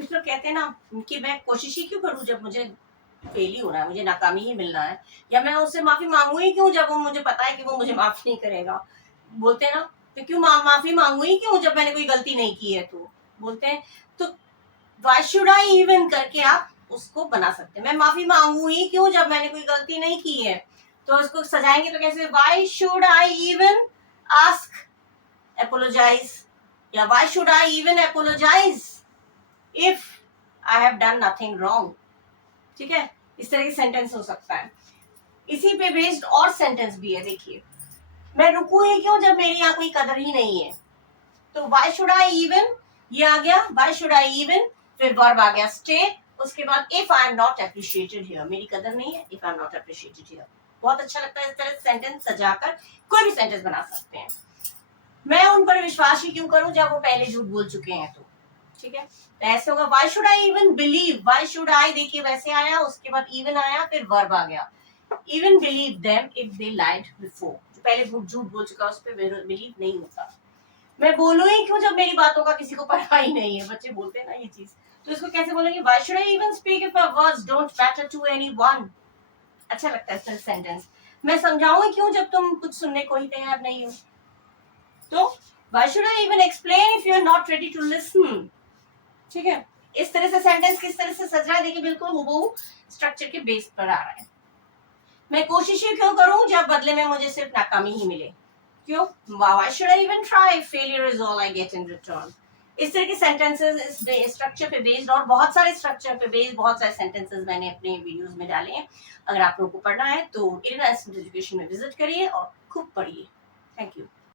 कुछ लोग कहते हैं ना कि मैं कोशिश ही क्यों करूं जब मुझे फेल ही होना है, मुझे नाकामी ही मिलना है, या मैं उससे माफी मांगू ही क्यों जब वो मुझे पता है कि वो मुझे माफ नहीं करेगा। बोलते हैं ना, तो क्यों माफी मांगू ही क्यों जब मैंने कोई गलती नहीं की है। तो बोलते हैं, तो व्हाई शुड आई इवन करके आप उसको बना सकते हैं, मैं माफी मांगू ही क्यों जब मैंने कोई गलती नहीं की है। तो उसको सजाएंगे तो कैसे, why should I even ask apologize, या why should I even apologize if I have done nothing wrong। ठीक है, इस तरह की सेंटेंस हो सकता है। इसी पे बेस्ड और सेंटेंस भी है, देखिए, मैं रुकू ही क्यों जब मेरी यहाँ कोई कदर ही नहीं है। तो why should I even, ये आ गया why should I even, फिर वर्ब आ गया stay, उसके बाद if I am not appreciated here, मेरी कदर नहीं है, if I am not appreciated here। बहुत अच्छा लगता है इस तरह सेंटेंस सजाकर कोई भी सेंटेंस बना सकते हैं। मैं उन पर विश्वास ही क्यों करूं जब वो पहले झूठ बोल चुके हैं। तो ठीक है, तो ऐसे होगा why should I even believe, why should आई, देखिए वैसे आया, उसके बाद इवन आया, फिर वर्ब आ गया, even believe them if they lied before, जो पहले झूठ बोल चुका है उस पर बिलीव नहीं होता। मैं बोलूं ही क्यों जब मेरी बातों का किसी को परवाह ही नहीं है, बच्चे बोलते हैं ना ये चीज। तो इसको कैसे बोलेंगे, why should I even speak if my words don't matter to anyone. अच्छा लगता है सेंटेंस। मैं समझाऊं क्यों जब तुम कुछ सुनने को ही तैयार नहीं हो। तो why should I even explain if you are not ready to listen। ठीक है, इस तरह से सेंटेंस किस तरह से सज रहा है, देखिए बिल्कुल हूबहू स्ट्रक्चर के बेस पर आ रहा है। मैं कोशिश ही क्यों करूं जब बदले में मुझे सिर्फ नाकामी ही मिले। क्यों, why should I even try, failure is all I get in return। इस तरह के सेंटेंसेस इस स्ट्रक्चर पे बेस्ड, और बहुत सारे स्ट्रक्चर पे बेस्ड बहुत सारे सेंटेंसेस मैंने अपने वीडियोस में डाले हैं। अगर आप लोगों को पढ़ना है तो इंडियन एजुकेशन में विजिट करिए और खूब पढ़िए। Thank you.